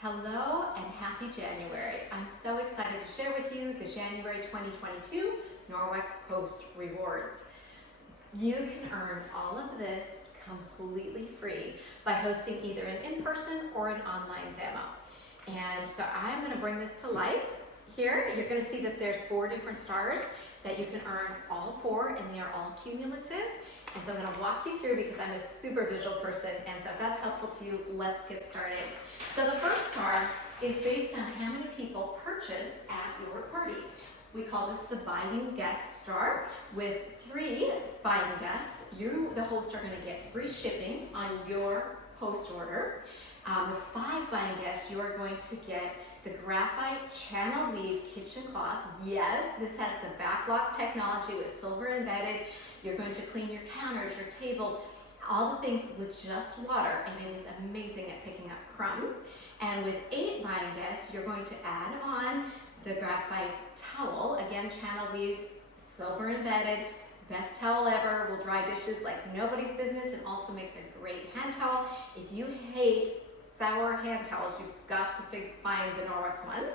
Hello and happy January. I'm so excited to share with you the January 2022 Norwex Post Rewards. You can earn all of this completely free by hosting either an in-person or an online demo. And so I'm going to bring this to life here. You're going to see that there's 4 different stars that you can earn all 4, and they are all cumulative. And so I'm going to walk you through because I'm a super visual person, and so if that's helpful to you, let's get started. So the first star is based on how many people purchase at your party. We call this the buying guest star. With 3 buying guests, you, the host, are going to get free shipping on your host order. With 5 buying guests, you are going to get the graphite channel weave kitchen cloth. Yes, this has the backlock technology with silver embedded. You're going to clean your counters, your tables, all the things with just water, and it is amazing at picking up crumbs. And with 8 buying guests, you're going to add on the graphite towel. Again, channel weave, silver embedded, best towel ever, will dry dishes like nobody's business, and also makes a great hand towel. If you hate sour hand towels, you've got to find the Norwex ones.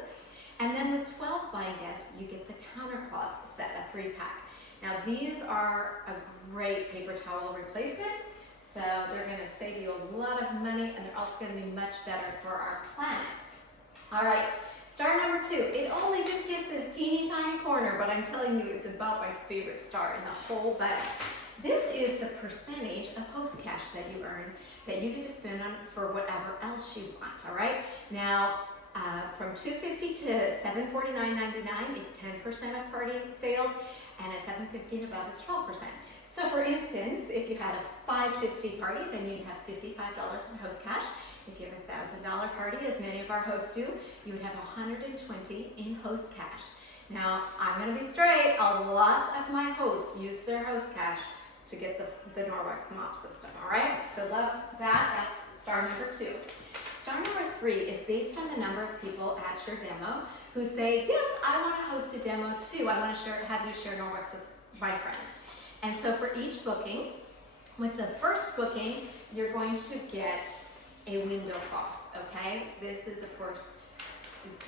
And then with 12 buying guests, you get the counter cloth set, a 3-pack. Now these are a great paper towel replacement, so they're going to save you a lot of money, and they're also going to be much better for our planet. All right, star number 2. It only just gets this teeny tiny corner, but I'm telling you, it's about my favorite star in the whole bunch. This is the percentage of host cash that you earn that you get to spend on for whatever else you want. All right. Now, from $2.50 to $749.99, it's 10% of party sales, and at $750 and above, it's 12%. So, for instance, if you had a $550 party, then you'd have $55 in host cash. If you have a $1,000 party, as many of our hosts do, you would have $120 in host cash. Now, I'm going to be straight. A lot of my hosts use their host cash to get the Norwex mop system, all right? So love that. That's star number 2. Star number 3 is based on the number of people at your demo who say, yes, I want to host a demo too. I want to have you share Norwex with my friends. And so for each booking, with the first booking, you're going to get a window cloth, okay? This is, of course,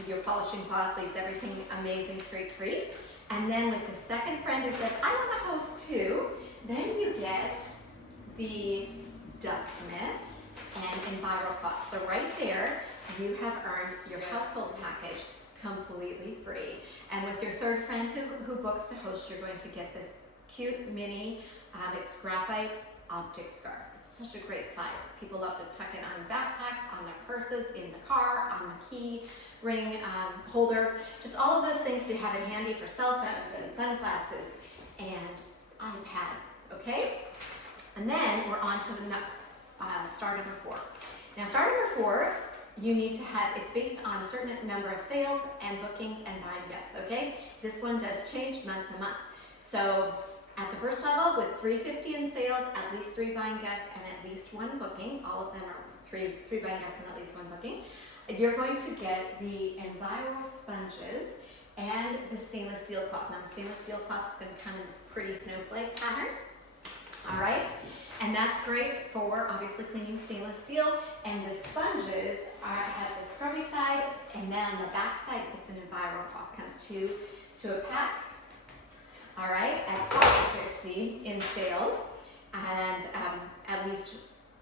your polishing cloth leaves everything amazing, straight-free. And then with the second friend who says, I want to host too, then you get the dust mitt and enviro cloth. So right there, you have earned your household package completely free. And with your third friend who books to host, you're going to get this cute mini, it's graphite optic scarf. It's such a great size. People love to tuck it on backpacks, on their purses, in the car, on the key ring holder. Just all of those things to have it handy for cell phones and sunglasses and iPads, okay? And then we're on to the star number 4. Now star number 4, you need to have, it's based on a certain number of sales and bookings and buying guests, okay? This one does change month to month. So at the first level, with $350 in sales, at least 3 buying guests and at least 1 booking, all of them are 3 buying guests and at least 1 booking, you're going to get the enviro sponges and the stainless steel cloth. Now the stainless steel cloth is going to come in this pretty snowflake pattern. All right, and that's great for obviously cleaning stainless steel. And the sponges have the scrubby side, and then on the back side, it's an enviro cloth. Comes to a pack. All right, at $550 in sales, and at least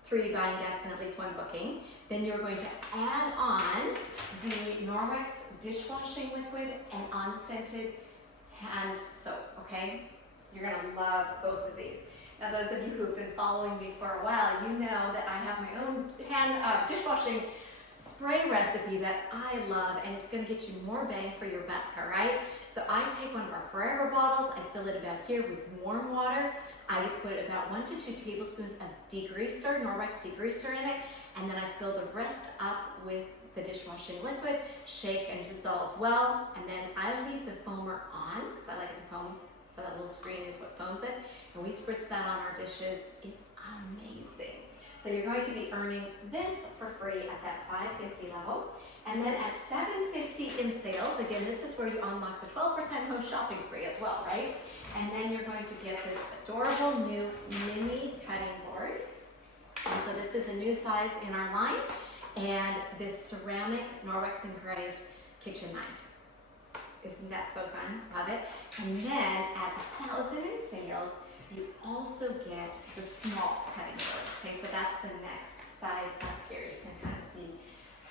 3 buying guests and at least 1 booking. Then you're going to add on the Norwex dishwashing liquid and unscented hand soap, okay? You're gonna love both of these. Now those of you who've been following me for a while, you know that I have my own hand dishwashing spray recipe that I love, and it's gonna get you more bang for your buck, all right? So I take one of our Forever bottles, I fill it about here with warm water. I put about 1 to 2 tablespoons of degreaser, Norwex degreaser in it, and then I fill the rest up with the dishwashing liquid, shake and dissolve well, and then I leave the foamer on, because I like it to foam, so that little screen is what foams it, and we spritz that on our dishes. It's amazing. So you're going to be earning this for free at that $550 level, and then at $750 in sales, again, this is where you unlock the 12% host shopping spree as well, right? And then you're going to get this adorable new mini cutting board. And so this is a new size in our line. and this ceramic Norwex engraved kitchen knife. Isn't that so fun? Love it. And then at 1,000 in sales, you also get the small cutting board. Okay, so that's the next size up here. You can kind of see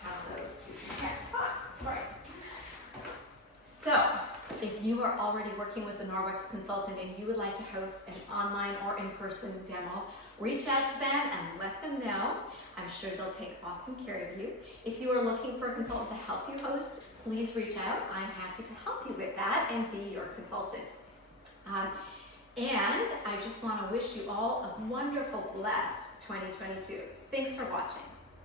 how those two compare. Sorry. So, if you are already working with a Norwex consultant and you would like to host an online or in-person demo, reach out to them and let them know. I'm sure they'll take awesome care of you. If you are looking for a consultant to help you host, please reach out. I'm happy to help you with that and be your consultant. And I just want to wish you all a wonderful, blessed 2022. Thanks for watching.